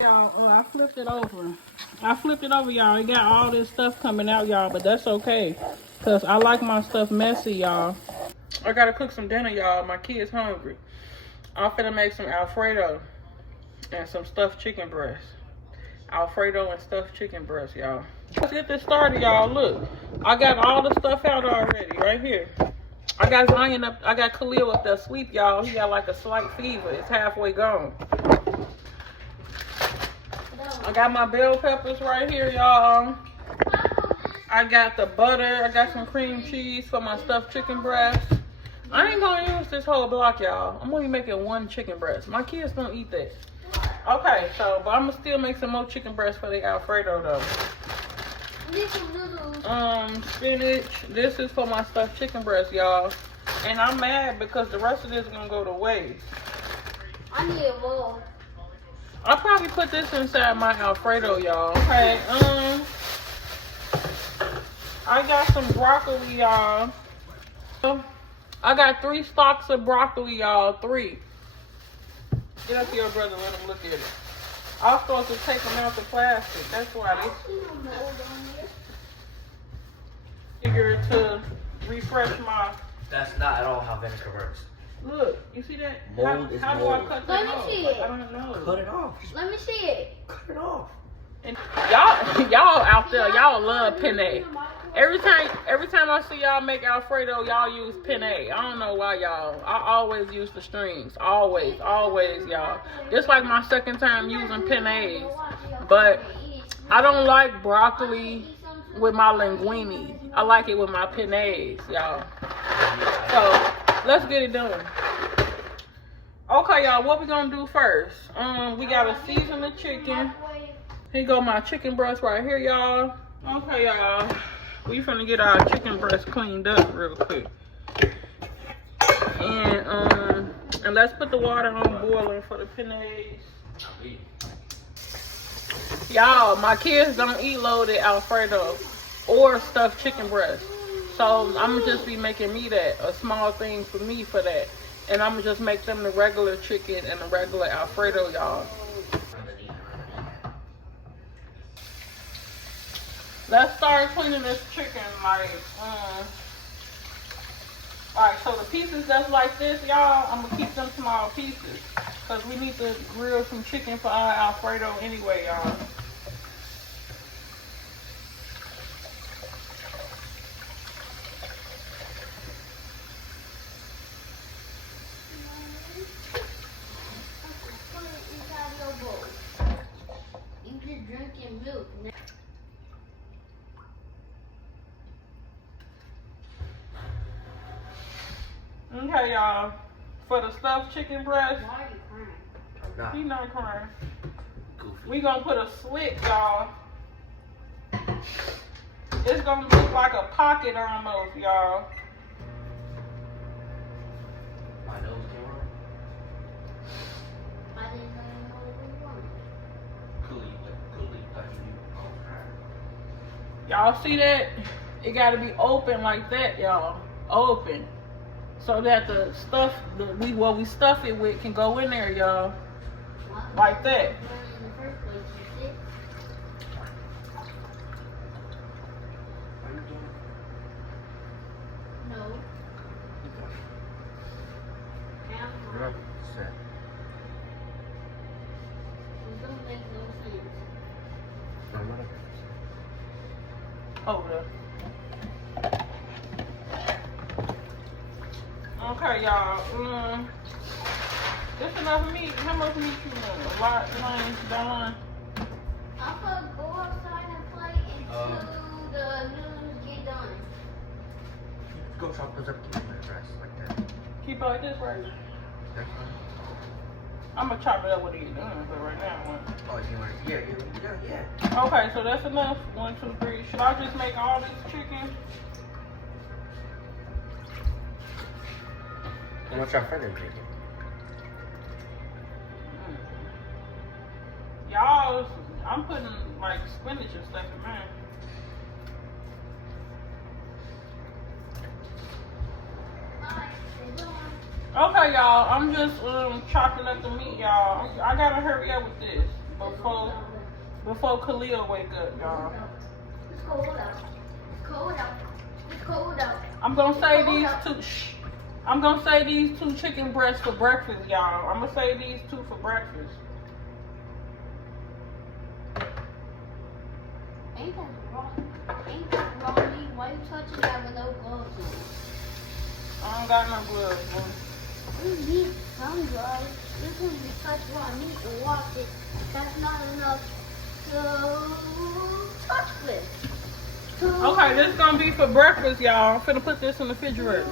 Y'all, I flipped it over. Y'all. It got all this stuff coming out, y'all, but that's okay. Because I like my stuff messy, y'all. I gotta cook some dinner, y'all. My kid's hungry. I'm finna make some Alfredo and some stuffed chicken breast. Alfredo and stuffed chicken breast, y'all. Let's get this started, y'all. Look, I got all the stuff out already, right here. I got Zyan up. I got Khalil up there asleep, y'all. He got like a slight fever. It's halfway gone. I got my bell peppers right here, y'all. I got the butter. I got some cream cheese for my stuffed chicken breast. I ain't gonna use this whole block, y'all. I'm only making one chicken breast. My kids don't eat that. Okay, so, but I'm gonna still make some more chicken breast for the Alfredo, though. Spinach. This is for my stuffed chicken breast, y'all. And I'm mad because the rest of this is gonna go to waste. I need a bowl. I'll probably put this inside my Alfredo, y'all. Okay, I got some broccoli, y'all. I got 3 stalks of broccoli, y'all. 3. Get up to your brother, let him look at it. I was supposed to take them out the plastic. That's why they figured to refresh my. That's not at all how vinegar works. Look, you see that? Mold how do I cut that off? Let me see it. I don't know. Cut it off. Let me see it. Cut it off. And y'all out there, y'all love penne. Every time I see y'all make Alfredo, y'all use penne. I don't know why, y'all. I always use the strings. Always, y'all. This like my second time using pennes. But I don't like broccoli with my linguine. I like it with my pennes, y'all. So let's get it done. Okay, y'all, what we gonna do first? We gotta season the chicken. Here go my chicken breast right here, y'all. Okay, y'all. We finna get our chicken breast cleaned up real quick. And let's put the water on boiling for the pennes. Y'all, my kids don't eat loaded Alfredo or stuffed chicken breast. So I'm gonna just be making me a small thing for me for that. And I'm gonna just make them the regular chicken and the regular Alfredo, y'all. Let's start cleaning this chicken like, alright, so the pieces that's like this, y'all, I'm gonna keep them small pieces. Cause we need to grill some chicken for our Alfredo anyway, y'all. Drinking milk. Okay, y'all. For the stuffed chicken breast. Why are you crying? He's not crying. Goofy. We gonna put a slit, y'all. It's gonna look like a pocket almost, y'all. My nose came wrong. I didn't know it was wrong. Khalil touching you. Y'all see that? It gotta be open like that, y'all. Open. So that the stuff that we stuff it with can go in there, y'all. Like that. In the first place, you see? Are you doing No. it? You're set. It don't make no sense. No, whatever. Over there. Okay, y'all. This enough meat. How much meat you want? A lot, Diane? I'm gonna go outside and play until the noodles get done. Go chop those up, keep my dress like that. Keep it like this, right? That's fine. I'm gonna chop it up when you get done, but right now I want. Oh, you want to? Yeah. Okay, so that's enough. 1, 2, 3. Should I just make all this chicken? How much Alfredo chicken? Y'all, I'm putting like spinach and stuff in mine. Okay, y'all, I'm just chopping up the meat, y'all. I gotta hurry up with this. before Khalil wake up, y'all. It's cold out. It's cold out. It's cold out. I'm gonna say these two. Shh. I'm gonna say these 2 chicken breasts for breakfast, y'all. I'm gonna say these 2 for breakfast. Ain't that wrong? Ain't that wrong? Why you touching that with no gloves on? I don't got no gloves, boy. You need some gloves. You can be touching raw meat and wash it. That's not enough to touch with. Okay, this is gonna be for breakfast, y'all. I'm finna put this in the refrigerator.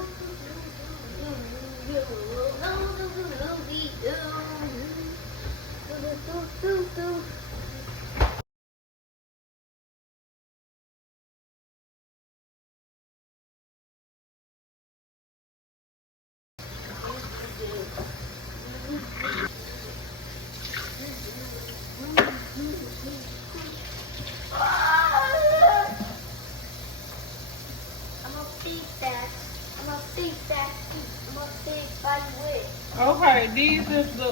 Okay, these is the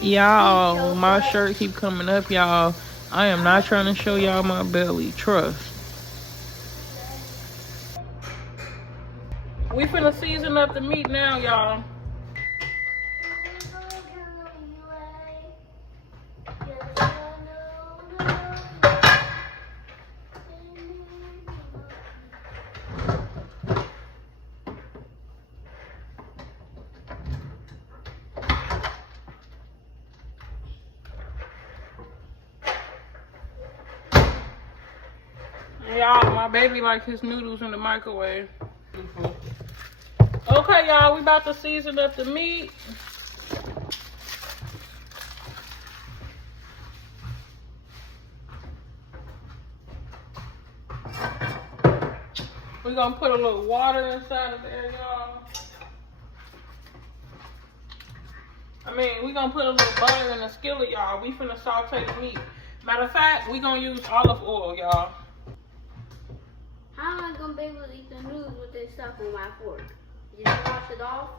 Y'all, my shirt keep coming up, y'all. I am not trying to show y'all my belly. Trust. We finna season up the meat now, y'all. Y'all, my baby likes his noodles in the microwave. Okay, y'all, we about to season up the meat. We're gonna put a little water inside of there, y'all. We're gonna put a little butter in the skillet, y'all. We finna saute the meat. Matter of fact, we're gonna use olive oil, y'all. How am I gonna be able to eat the noodles with this stuff on my fork? You just wash it off?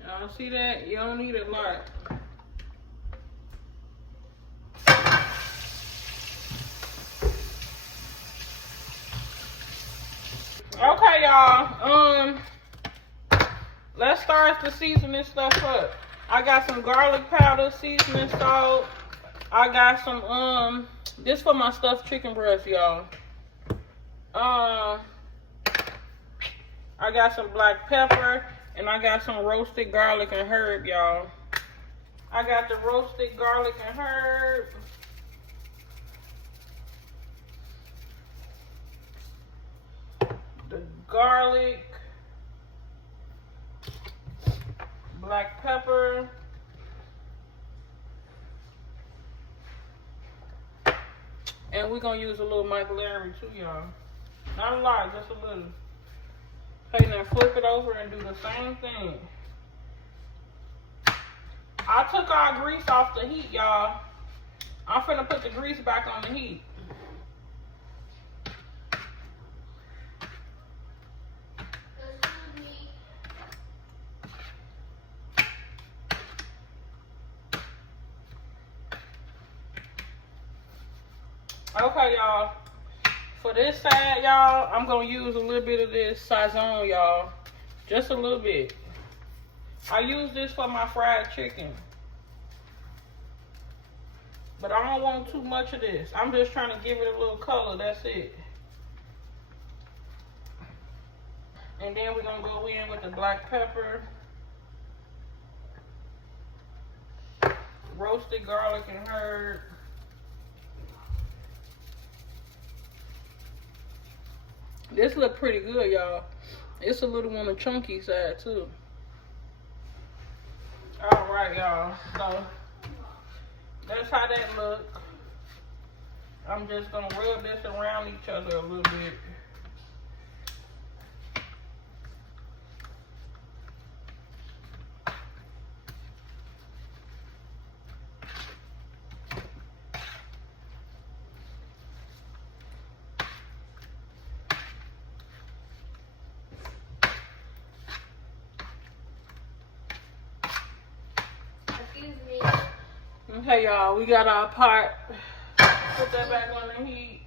Y'all see that? You don't need a lot. Okay, y'all. Let's start to season this stuff up. I got some garlic powder, seasoning salt. I got some this for my stuffed chicken breast, y'all. I got some black pepper and I got some roasted garlic and herb, y'all. I got the roasted garlic and herb. The garlic, black pepper, and we're gonna use a little Michael too, y'all. Not a lot, just a little. Okay, now flip it over and do the same thing. I took our grease off the heat, y'all. I'm finna put the grease back on the heat. Okay, y'all. For this side, y'all, I'm gonna use a little bit of this Zyan, y'all. Just a little bit. I use this for my fried chicken. But I don't want too much of this. I'm just trying to give it a little color, that's it. And then we're gonna go in with the black pepper, roasted garlic and herb, this look pretty good, y'all. It's a little on the chunky side too. All right, y'all. So that's how that look. I'm just gonna rub this around each other a little bit. Okay, y'all, we got our pot. Put that back on the heat.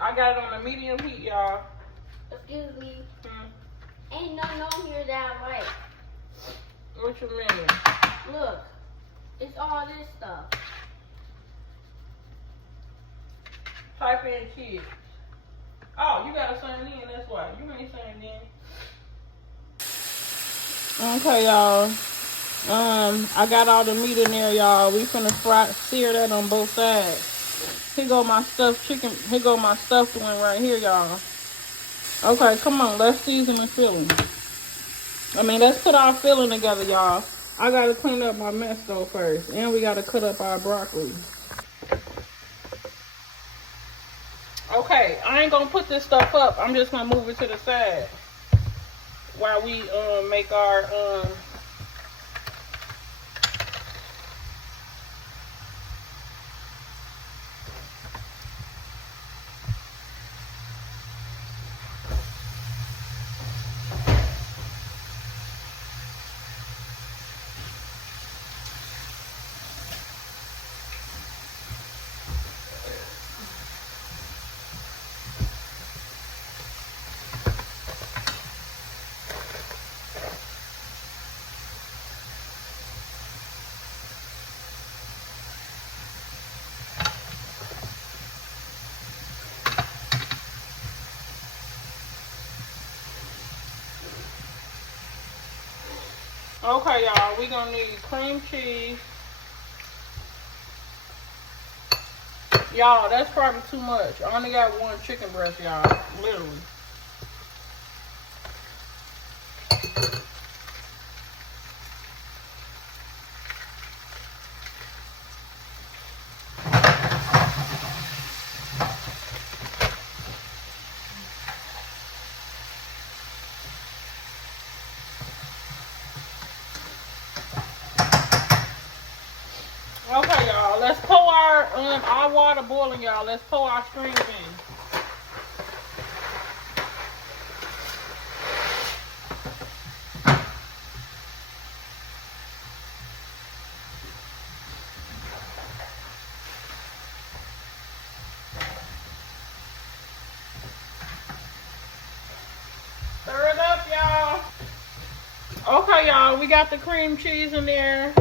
I got it on the medium heat, y'all. Excuse me. Ain't nothing on here that I like. What you mean? Look, it's all this stuff. Type in kids. Oh, you gotta sign in, that's why. You ain't signed in. Okay, y'all. I got all the meat in there, y'all. We finna sear that on both sides. Here go my stuffed chicken. Here go my stuffed one right here, y'all. Okay, come on. Let's season the filling. Let's put our filling together, y'all. I gotta clean up my mess though first. And we gotta cut up our broccoli. Okay, I ain't gonna put this stuff up. I'm just gonna move it to the side while we make our okay, y'all, we gonna need cream cheese. Y'all, that's probably too much. I only got one chicken breast, y'all. Literally. Okay, y'all, let's pour our water boiling, y'all. Let's pour our streams in. Stir it up, y'all. Okay, y'all, we got the cream cheese in there.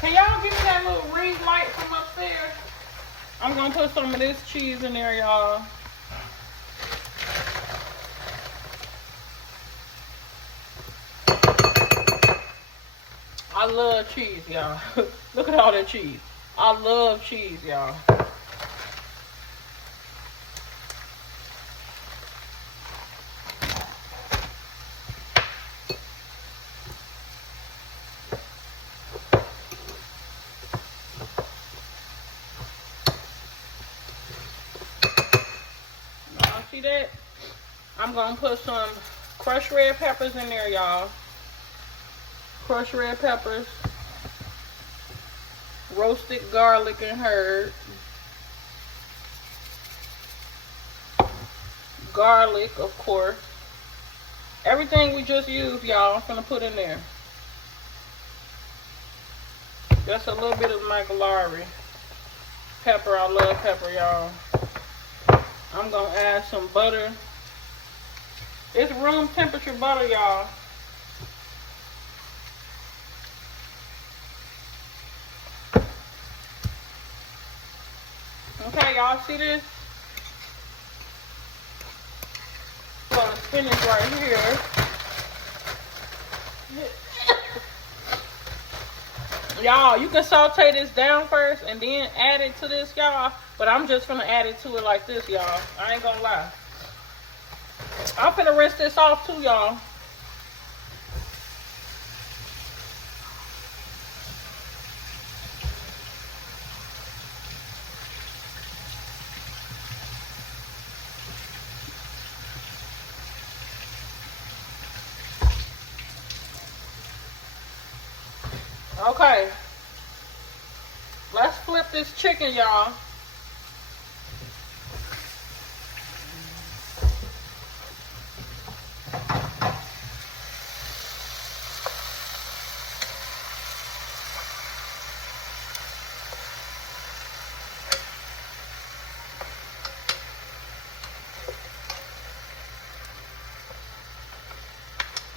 Can y'all give me that little ring light from upstairs? I'm gonna put some of this cheese in there, y'all. I love cheese, y'all. Look at all that cheese. I love cheese, y'all. See that? I'm gonna put some crushed red peppers in there, y'all. Crushed red peppers, roasted garlic and herb, garlic, of course. Everything we just used, y'all, I'm gonna put in there. Just a little bit of Michaelari pepper. I love pepper, y'all. I'm gonna add some butter. It's room temperature butter, y'all. Okay, y'all see this? Got spinach right here. Y'all, you can saute this down first and then add it to this, y'all. But I'm just gonna add it to it like this, y'all. I ain't gonna lie. I'm finna rinse this off too, y'all. Okay. Let's flip this chicken, y'all.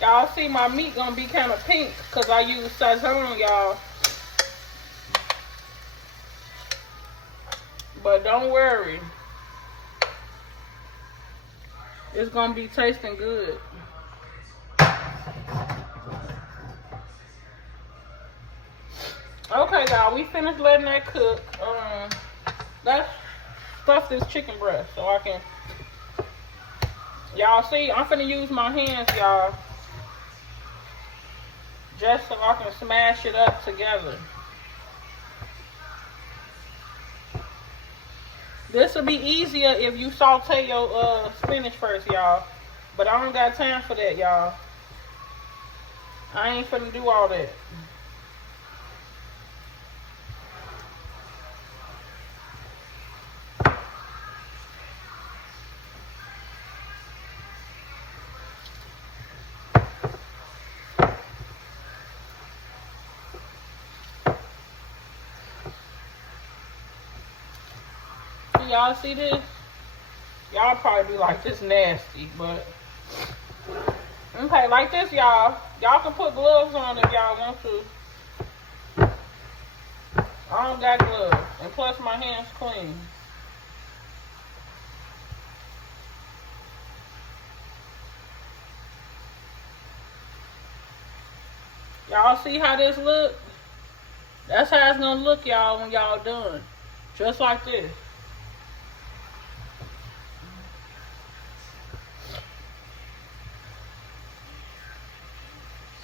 Y'all see my meat gonna be kind of pink because I use Zyan, y'all. But don't worry. It's gonna be tasting good. Okay, y'all, we finished letting that cook. Let's stuff this chicken breast so I can. Y'all see, I'm finna use my hands, y'all, just so I can smash it up together. This will be easier if you saute your spinach first, y'all. But I don't got time for that, y'all. I ain't finna do all that. Y'all see this? Y'all probably be like, this nasty, but okay, like this, y'all. Y'all can put gloves on if y'all want to. I don't got gloves, and plus my hands clean. Y'all see how this look? That's how it's gonna look, y'all, when y'all done. Just like this.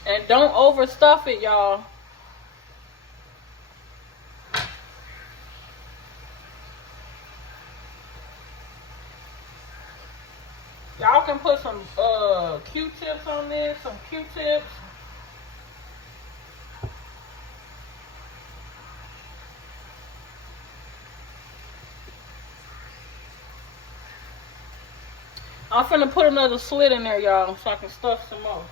And don't overstuff it, y'all. Y'all can put some Q-tips on this, some Q-tips. I'm finna put another slit in there, y'all, so I can stuff some more.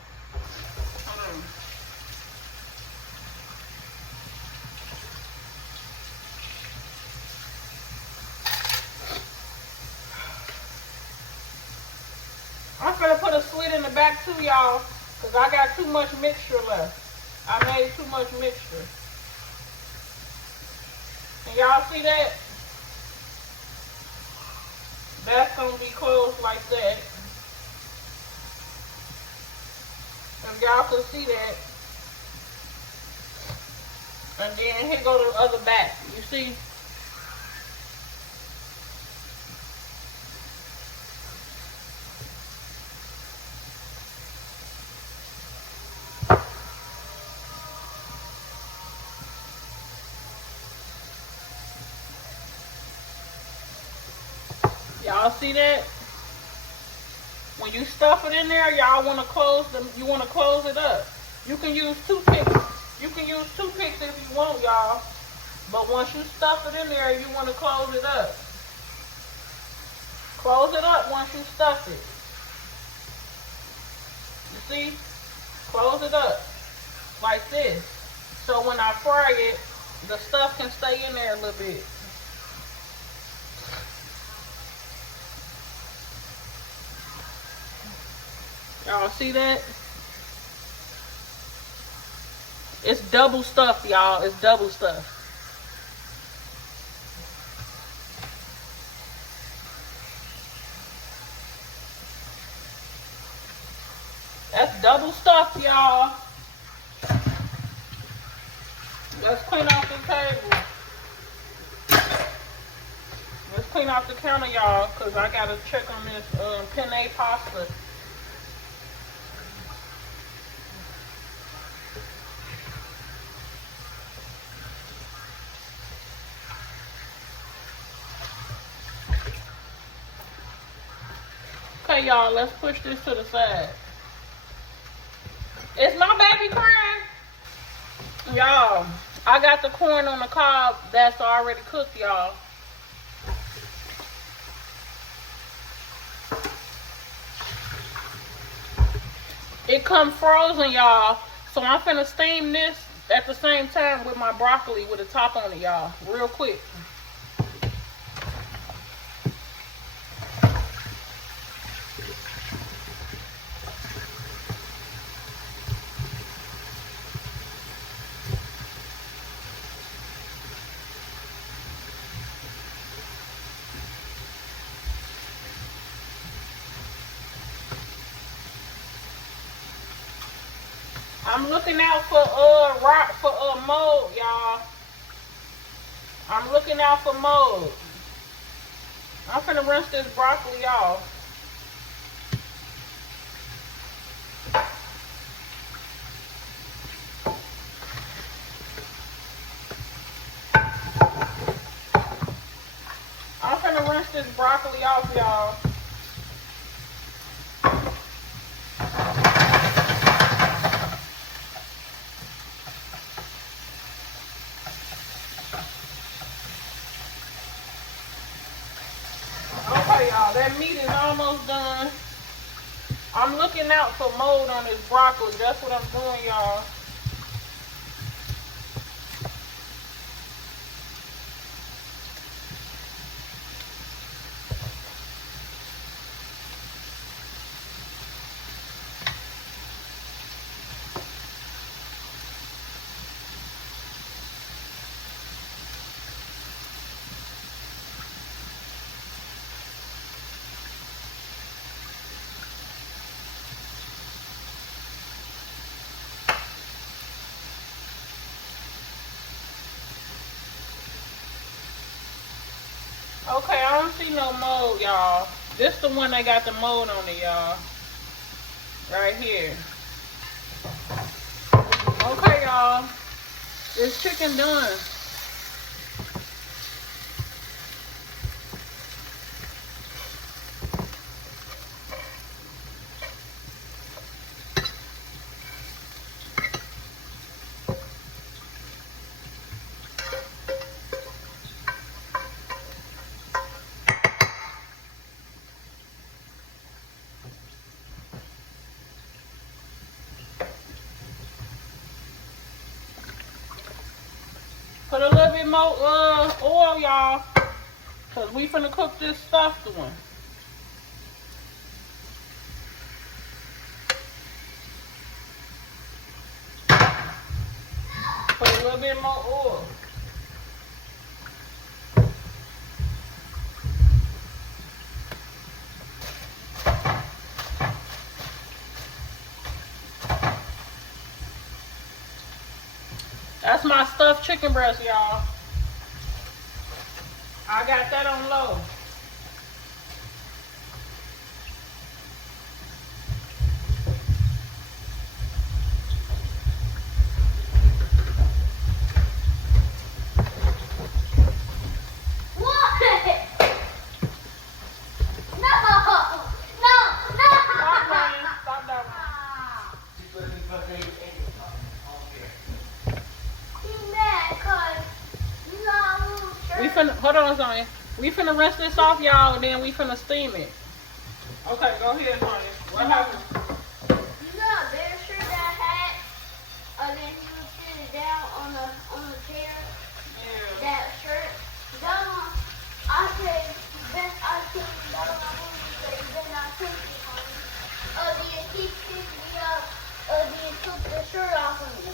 I'm finna put a slit in the back too, y'all, because I got too much mixture left. I made too much mixture. And y'all see that? That's gonna be closed like that. If y'all can see that. And then here go the other back. You see? Y'all see that? When you stuff it in there, y'all want to close them. You want to close it up. You can use toothpicks. You can use toothpicks if you want, y'all. But once you stuff it in there, you want to close it up. Close it up once you stuff it. You see? Close it up like this. So when I fry it, the stuff can stay in there a little bit. Y'all see that? It's double stuffed, y'all. It's double stuffed. That's double stuffed, y'all. Let's clean off the table. Let's clean off the counter, y'all, because I got to check on this penne pasta. Okay, y'all, let's push this to the side. Is my baby crying? Y'all, I got the corn on the cob that's already cooked, y'all. It come frozen, y'all. So I'm finna steam this at the same time with my broccoli with a top on it, y'all. Real quick. I'm looking out for mold, y'all. I'm looking out for mold. I'm finna rinse this broccoli off. I'm finna rinse this broccoli off, y'all. Okay, y'all, that meat is almost done. I'm looking out for mold on this broccoli. That's what I'm doing, y'all. Okay, I don't see no mold, y'all. This the one that got the mold on it, y'all. Right here. Okay, y'all. This chicken done. Put a little bit more oil, y'all, because we finna cook this stuffed one. Put a little bit more oil. That's my stuffed chicken breast, y'all. I got that on low. What? No! Stop playing. Stop that one. He's mad because you got a little shirt. We finna, hold on, Zyan. We finna rinse this off, y'all, and then we finna steam it. Okay, go ahead, Zyan. What happened? You know a bear shirt that I had? And then he was sitting down on the chair. Yeah. That shirt. That one, I said, Ben, I think that one, I said, Ben, I take it on me. Then he picked me up. Then took the shirt off of me.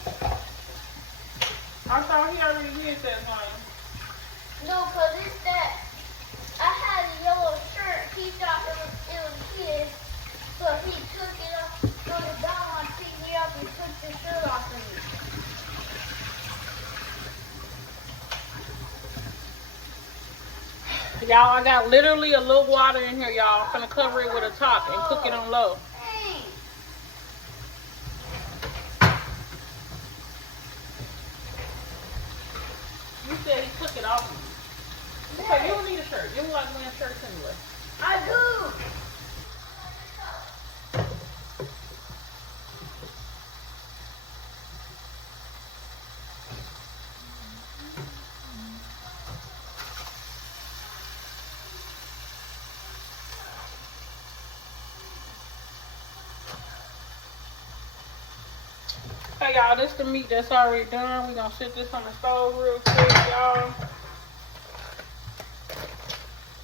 I thought he already did that, Zyan. No, because it's that. I had a yellow shirt. He thought it was his. So he took it off. So the brown one picked me up and took the shirt off of me. Y'all, I got literally a little water in here, y'all. I'm finna cover it with a top and cook it on low. Dang. You said he took it off of you. Okay, you don't need a shirt. You don't like wearing shirts anyway. I do. Okay, y'all, this the meat that's already done. We're gonna sit this on the stove real quick, y'all.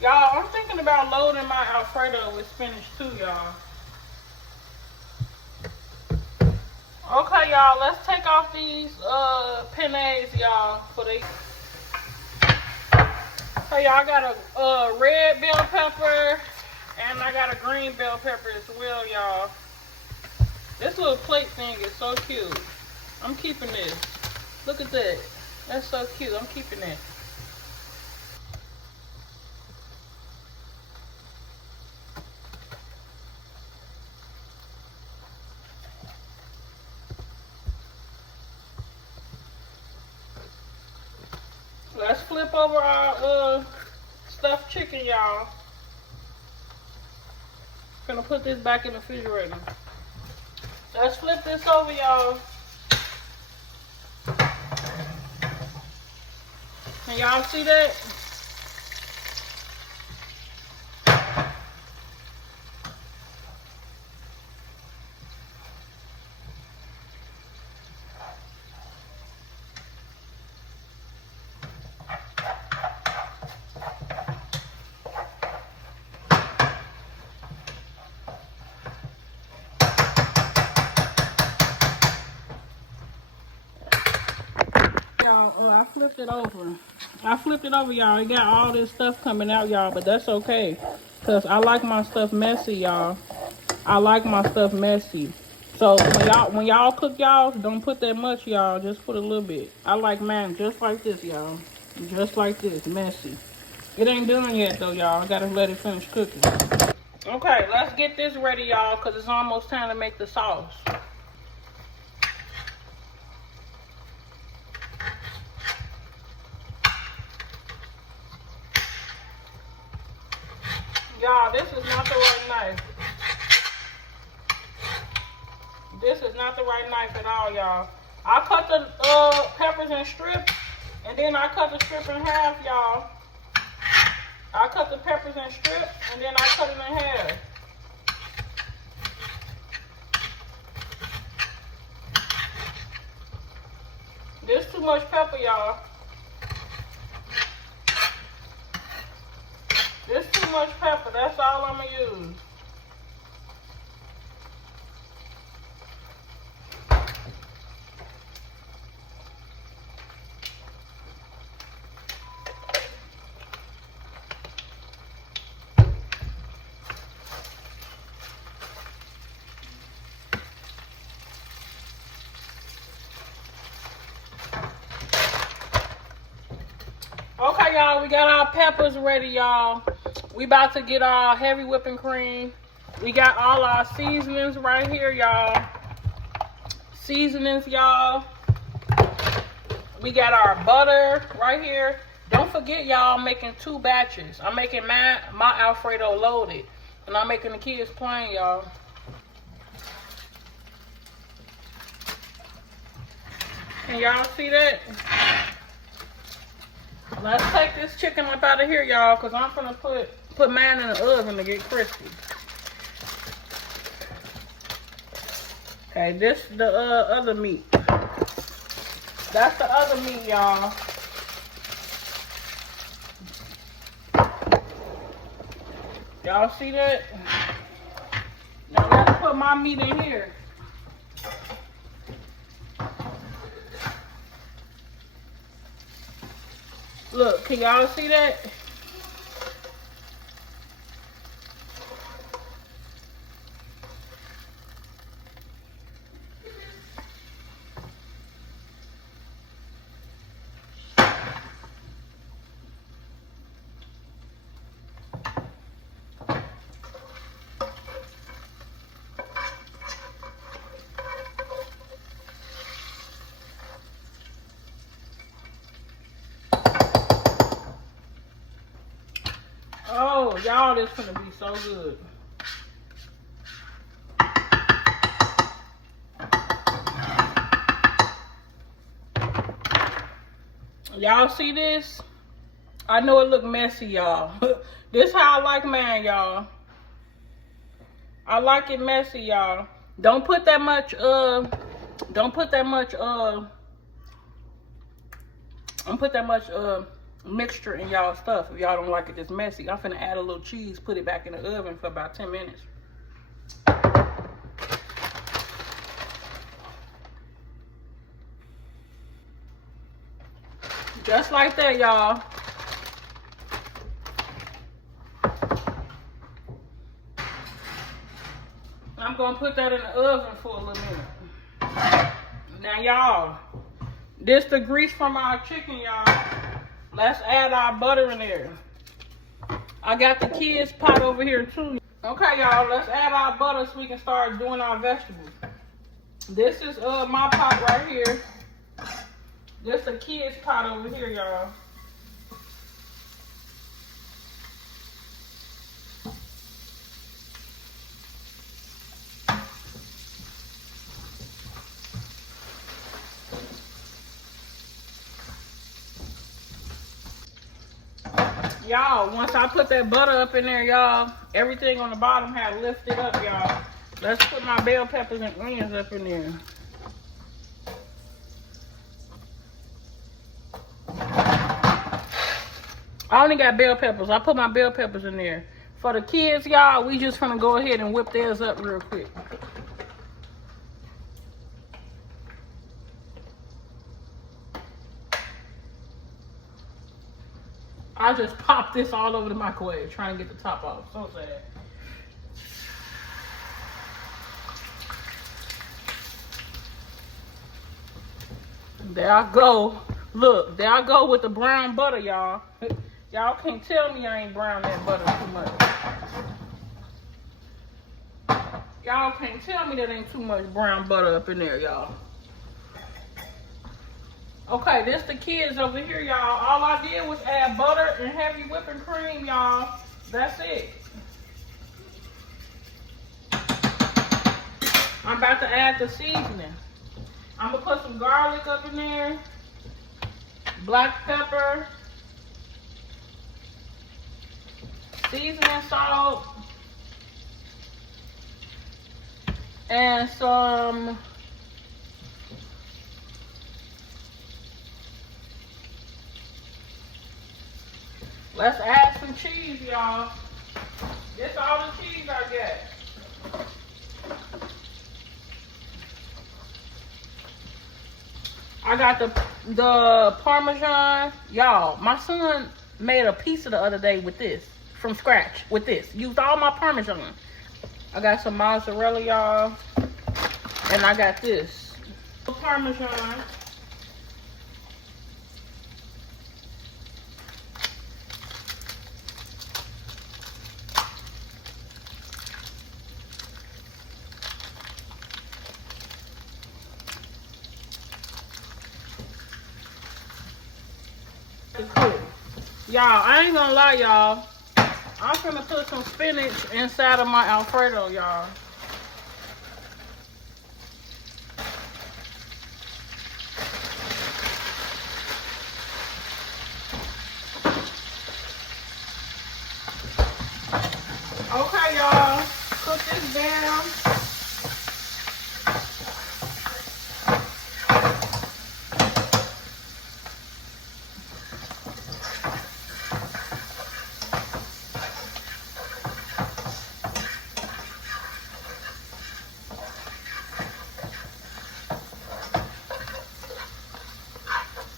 Y'all, I'm thinking about loading my Alfredo with spinach too, y'all. Okay, y'all, let's take off these penes, y'all, for they. Okay, y'all, I got a red bell pepper and I got a green bell pepper as well, y'all. This little plate thing is so cute. I'm keeping this. Look at that. That's so cute. I'm keeping that. Let's flip over our stuffed chicken, y'all. Gonna put this back in the refrigerator. Let's flip this over, y'all. Can y'all see that? I flipped it over. Y'all. It got all this stuff coming out, y'all, but that's okay. Because I like my stuff messy, y'all. I like my stuff messy. So when y'all cook, y'all, don't put that much, y'all. Just put a little bit. I like mine just like this, y'all. Just like this, messy. It ain't done yet, though, y'all. I gotta let it finish cooking. Okay, let's get this ready, y'all, because it's almost time to make the sauce. Y'all, this is not the right knife. This is not the right knife at all, y'all. I cut the peppers in strips, and then I cut the strip in half, y'all. I cut the peppers in strips, and then I cut it in half. This too much pepper, y'all. This too much pepper. That's all I'm gonna use. Okay, y'all, we got our peppers ready, y'all. We about to get our heavy whipping cream. We got all our seasonings right here, y'all. Seasonings, y'all. We got our butter right here. Don't forget, y'all, I'm making 2 batches. I'm making my Alfredo loaded. And I'm making the kids plain, y'all. Can y'all see that? Let's take this chicken up out of here, y'all, because I'm gonna put mine in the oven to get crispy. Okay, this the other meat. That's the other meat, y'all. Y'all see that? Now let's put my meat in here. Look, can y'all see that? Oh, y'all, this is gonna be so good. Y'all see this? I know it look messy, y'all. This how I like mine, y'all. I like it messy, y'all. Don't put that much mixture in y'all stuff if y'all don't like it this messy. I'm finna add a little cheese, put it back in the oven for about 10 minutes. Just like that, y'all. I'm I'm gonna put that in the oven for a little minute. Now y'all, this the grease from our chicken, y'all. Let's add our butter in there. I got the kids pot over here too. Okay, y'all, let's add our butter so we can start doing our vegetables. This is my pot right here. This the kids pot over here, y'all. Y'all, once I put that butter up in there, y'all, everything on the bottom had lifted up, y'all. Let's put my bell peppers and onions up in there. I only got bell peppers. I put my bell peppers in there. For the kids, y'all, we just gonna go ahead and whip theirs up real quick. I just popped this all over the microwave trying to get the top off. So sad. There I go. Look, there I go with the brown butter, y'all. Y'all can't tell me I ain't brown that butter too much. Y'all can't tell me that ain't too much brown butter up in there, y'all. Okay, this the kids over here, y'all. All I did was add butter and heavy whipping cream, y'all. That's it. I'm about to add the seasoning. I'm gonna put some garlic up in there, black pepper, seasoning salt, and some let's add some cheese, y'all. This all the cheese I got. I got the Parmesan. Y'all, my son made a pizza the other day with this, from scratch, with this. Used all my Parmesan. I got some mozzarella, y'all. And I got this. Parmesan. Y'all, I ain't gonna lie, y'all. I'm gonna put some spinach inside of my Alfredo, y'all. Okay, y'all. Cook this down.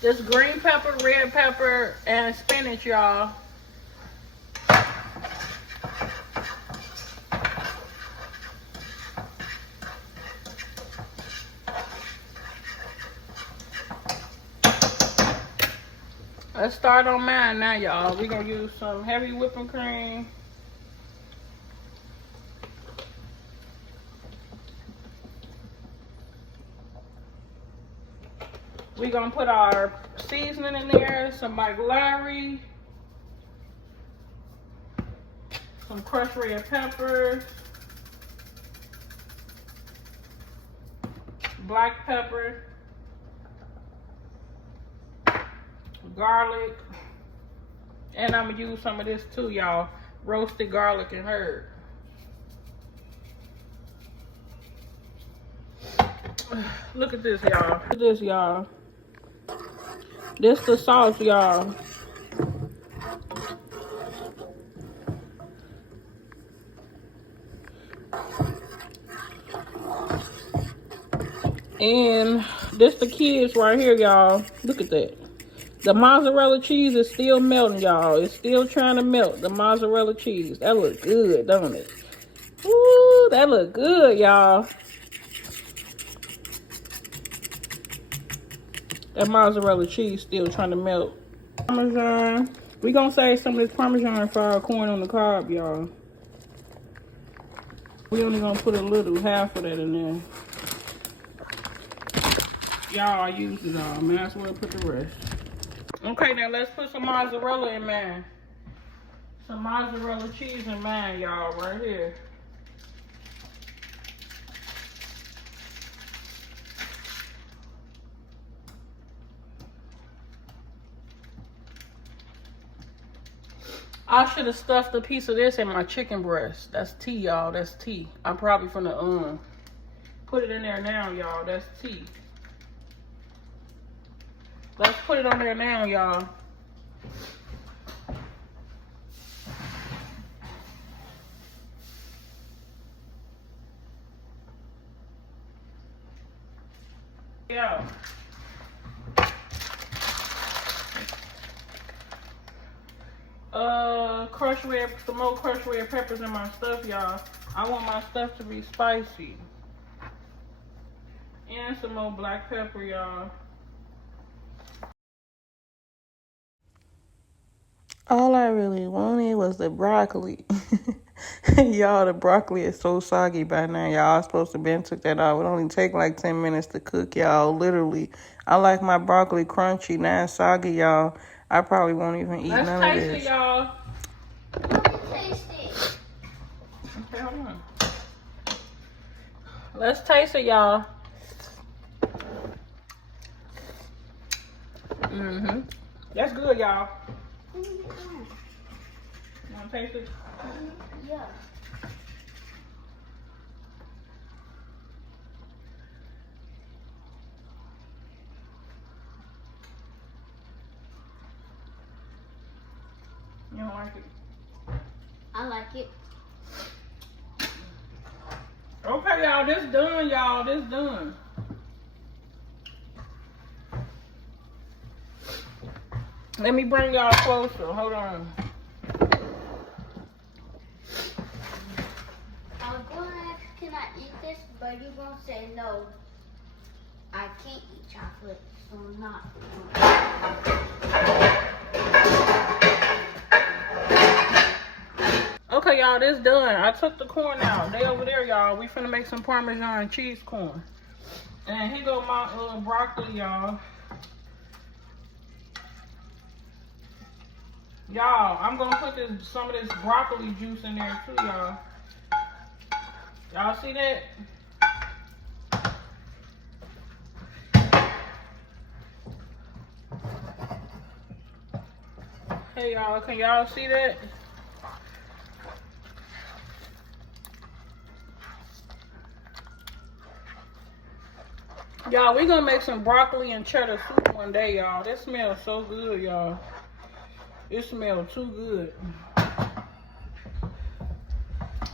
This green pepper, red pepper, and spinach, y'all. Let's start on mine now, y'all. We're gonna use some heavy whipping cream. We're gonna put our seasoning in there, some Mike Larry, some crushed red pepper, black pepper, garlic, and I'm gonna use some of this too, y'all. Roasted garlic and herb. Look at this, y'all. Look at this, y'all. This the sauce, y'all. And this the kids right here, y'all. Look at that. The mozzarella cheese is still melting, y'all. It's still trying to melt, the mozzarella cheese. That looks good, don't it? Ooh, that look good, y'all. That mozzarella cheese still trying to melt. Parmesan. We gonna save some of this Parmesan for our corn on the cob, y'all. We only gonna put a little, half of that in there. Y'all, I used it all. Might as well put the rest. Okay, now let's put some mozzarella in mine. Some mozzarella cheese in mine, y'all, right here. I should have stuffed a piece of this in my chicken breast. That's tea, y'all. That's tea. I'm probably finna put it in there now, y'all. That's tea. Let's put it on there now, y'all. Yeah. Some more crushed red peppers in my stuff, y'all. I want my stuff to be spicy. And some more black pepper, y'all. All I really wanted was the broccoli. Y'all, the broccoli is so soggy by now. Y'all supposed to been took that off. It only take like 10 minutes to cook, y'all. Literally. I like my broccoli crunchy. Now it's soggy, y'all. I probably won't even eat none of this. Let's taste it, y'all. Let me taste it. Okay, hold on. Let's taste it, y'all. Mm-hmm. That's good, y'all. You want to taste it? Yeah. You don't like it? I like it. Okay, y'all. This done, y'all. This done. Let me bring y'all closer. Hold on. I was going to ask, can I eat this? But you're going to say no. I can't eat chocolate, so I'm not. Okay, y'all, this done. I took the corn out. They over there, y'all. We finna make some Parmesan cheese corn. And here go my broccoli, y'all. Y'all, I'm gonna put some of this broccoli juice in there too, y'all. Y'all see that? Hey, y'all, can y'all see that? Y'all, we gonna make some broccoli and cheddar soup one day, y'all. This smells so good, y'all. It smells too good.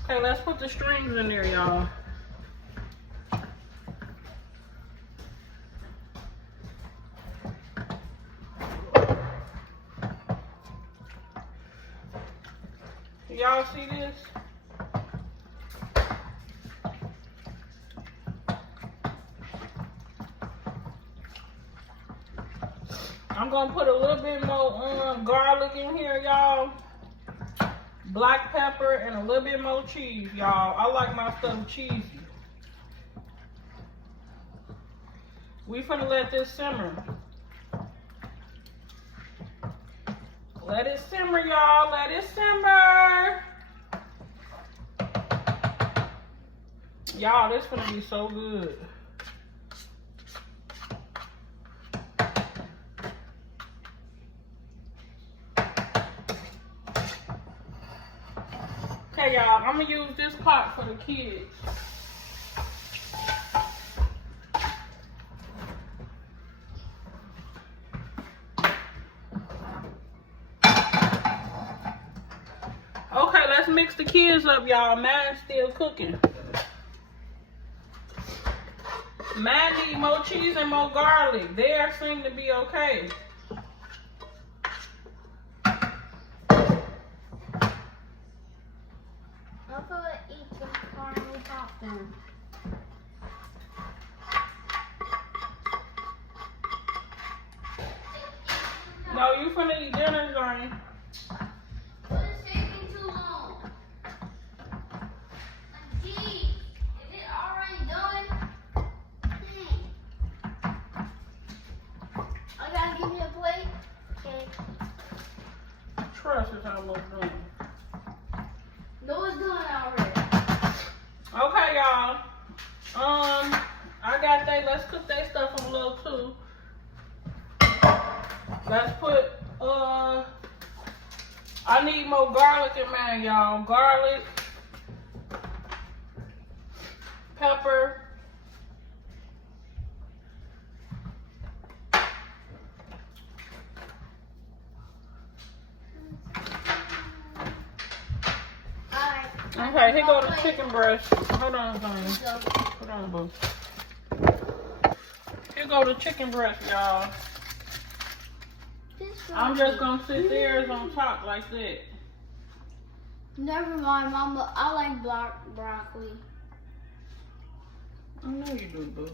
Okay, let's put the strings in there, y'all. Y'all see this? I'm gonna put a little bit more garlic in here, y'all. Black pepper and a little bit more cheese, y'all. I like my stuff cheesy. We finna let this simmer. Let it simmer, y'all. Let it simmer. Y'all, this finna be so good. Okay, y'all, I'm gonna use this pot for the kids. Okay, let's mix the kids up, y'all. Mine's still cooking. Mine need more cheese and more garlic. Theirs seem to be okay. I'm gonna eat some No, you finna eat dinner, Zyan. But it's taking too long. Gee, is it already done? I gotta give you a plate. Okay. Trust is almost done. No, it's done already. Okay, y'all. I got that. Let's cook that stuff a little too. Let's put, I need more garlic in mine, y'all. Garlic, pepper, Alright. okay, here go the chicken breast. Hold on, honey. Hold on, boo. Here go the chicken breast, y'all. I'm just gonna sit theirs on top like that. Never mind, Mama. I like broccoli. I know you do, boo.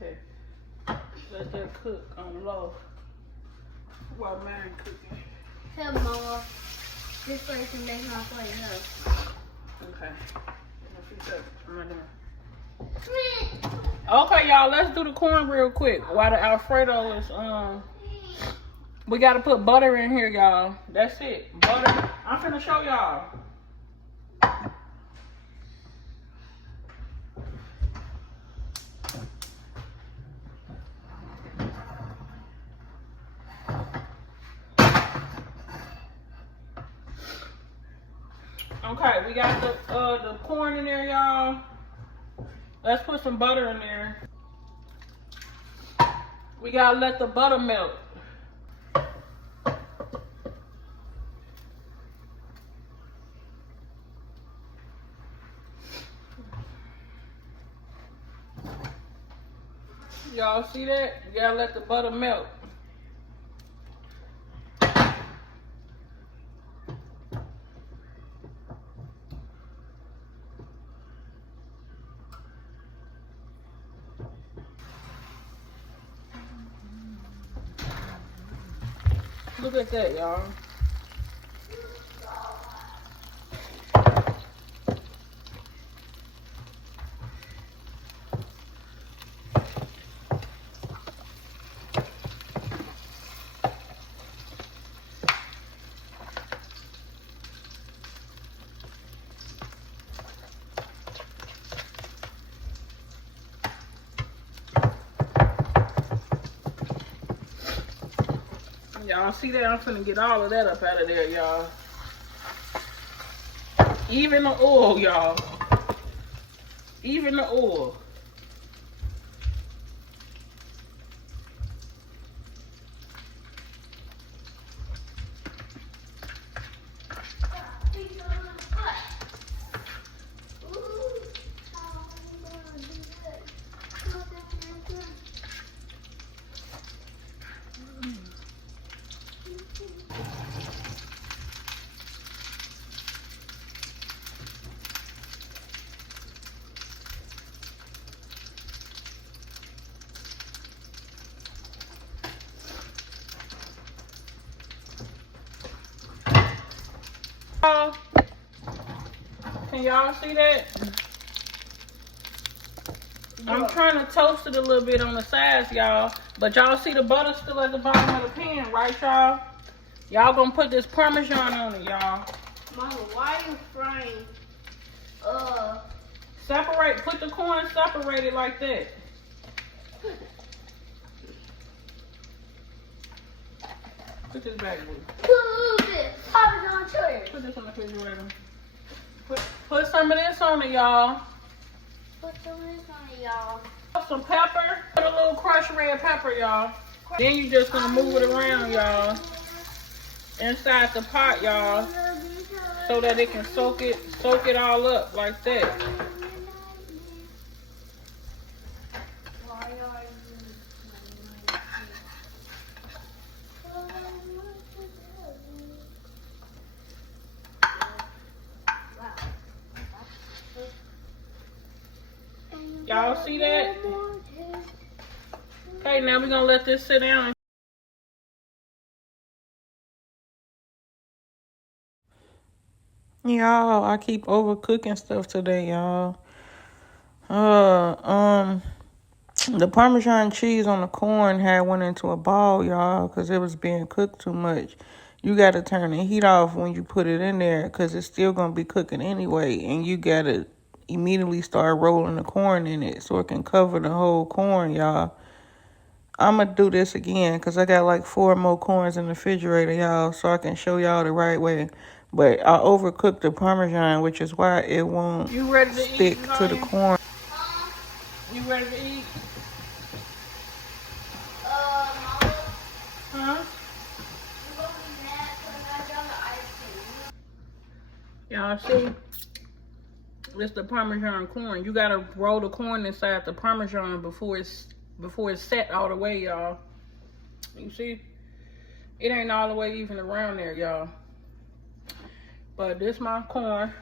Okay. Let that cook on low while mine cooking. Hey, Mama. This place can make my plate up. Okay. Okay, y'all, let's do the corn real quick. While the Alfredo is, we gotta put butter in here, y'all. That's it. Butter. I'm finna show y'all. Okay, we got the corn in there, y'all. Let's put some butter in there. We gotta let the butter melt. Y'all see that? You gotta let the butter melt. Look at that, y'all. Y'all see that? I'm finna get all of that up out of there, y'all. Even the oil, y'all. Even the oil. Can y'all see that? I'm trying to toast it a little bit on the sides, y'all. But y'all see the butter still at the bottom of the pan, right, y'all? Y'all gonna put this Parmesan on it, y'all. Mama, why are you frying? Separate, put the corn separated like that. Put this back, boo. Parmesan cheese. Put this on the refrigerator. Put some of this on it, y'all. Put some of this on it, y'all. Put some pepper. Put a little crushed red pepper, y'all. Then you just gonna move it around, y'all. Inside the pot, y'all. So that it can soak it all up like that. Y'all see that? Okay, now we're gonna let this sit down. Y'all, I keep overcooking stuff today, y'all. The Parmesan cheese on the corn had went into a ball, y'all, because it was being cooked too much. You got to turn the heat off when you put it in there because it's still going to be cooking anyway. And you got to immediately start rolling the corn in it so it can cover the whole corn, y'all. I'm going to do this again because I got like 4 more corns in the refrigerator, y'all, so I can show y'all the right way. But I overcooked the Parmesan, which is why it won't stick to the corn. You ready to eat? Mama. Huh? You gonna be mad because I got the ice cream? Y'all see? It's the Parmesan corn. You gotta roll the corn inside the Parmesan before it's set all the way, y'all. You see? It ain't all the way even around there, y'all. But this my corn.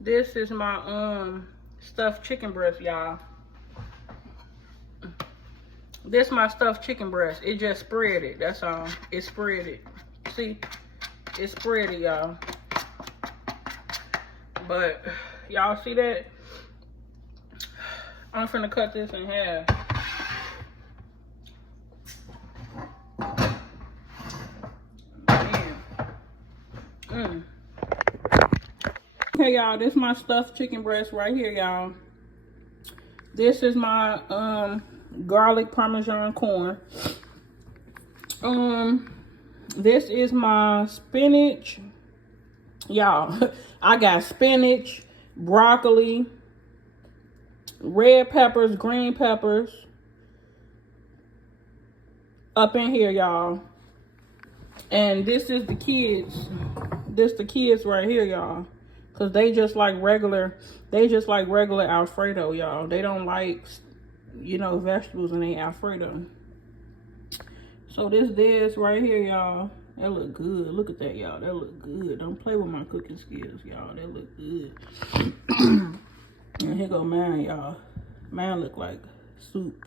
This is my stuffed chicken breast, y'all. This my stuffed chicken breast. It just spread it. That's all. It spread it. See? It spread it, y'all. But y'all see that? I'm finna cut this in half. Man. Okay, y'all, this is my stuffed chicken breast right here, y'all. This is my garlic Parmesan corn. This is my spinach. Y'all, I got spinach, broccoli, red peppers, green peppers up in here, y'all. And this is the kids. This the kids right here, y'all. Cause they just like regular Alfredo, y'all. They don't like, you know, vegetables in their Alfredo. So this right here, y'all. That look good. Look at that, y'all. That look good. Don't play with my cooking skills, y'all. That look good. And here go mine, y'all. Mine look like soup.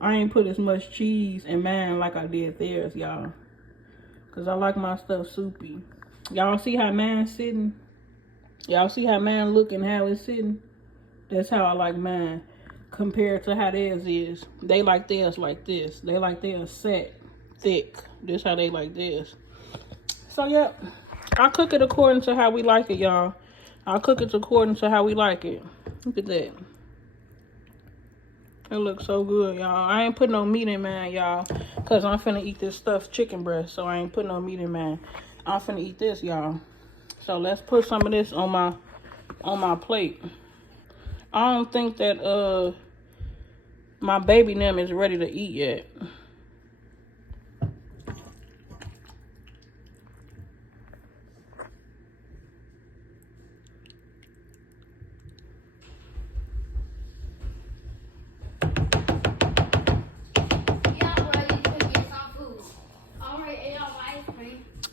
I ain't put as much cheese in mine like I did theirs, y'all. Cause I like my stuff soupy. Y'all see how mine's sitting? Y'all see how mine look and how it's sitting? That's how I like mine compared to how theirs is. They like theirs like this. They like theirs set, thick. This how they like this. So, yep. I cook it according to how we like it, y'all. I cook it according to how we like it. Look at that. It looks so good, y'all. I ain't put no meat in mine, y'all, because I'm finna eat this stuffed chicken breast, so I ain't put no meat in mine. I'm finna eat this, y'all. So let's put some of this on my plate. I don't think that my baby them is ready to eat yet.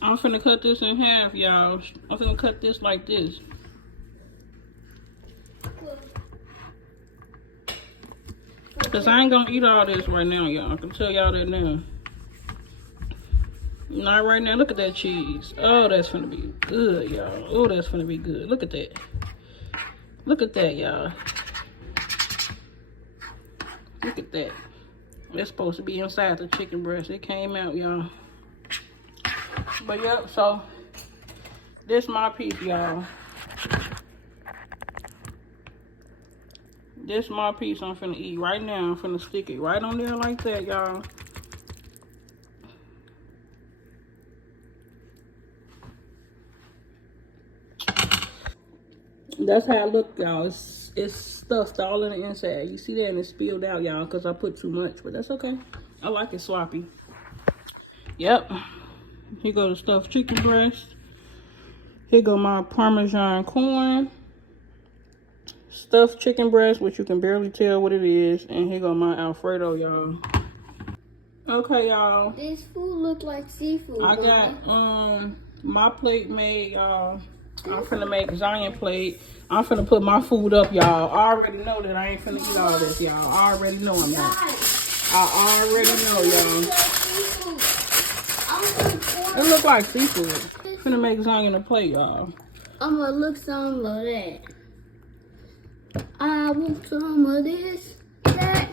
I'm finna cut this in half, y'all. I'm finna cut this like this. Because I ain't gonna eat all this right now, y'all. I can tell y'all that now. Not right now. Look at that cheese. Oh, that's finna be good, y'all. Oh, that's finna be good. Look at that. Look at that, y'all. Look at that. That's supposed to be inside the chicken breast. It came out, y'all. But yep, so this my piece, y'all. This my piece I'm finna eat right now. I'm finna stick it right on there like that, y'all. That's how it look, y'all. It's stuffed all in the inside. You see that, and it's spilled out, y'all, because I put too much. But that's okay. I like it sloppy. Yep. Here go the stuffed chicken breast. Here go my Parmesan corn. Stuffed chicken breast, which you can barely tell what it is. And here go my Alfredo, y'all. Okay, y'all. This food look like seafood. I got my plate made, y'all. I'm finna make Zyan plate. I'm finna put my food up, y'all. I already know that I ain't finna eat all this, y'all. I already know I'm not. I already know, y'all. It look like seafood. Finna make Zyan a plate, y'all. I'm gonna look some of that. I want some of this, that.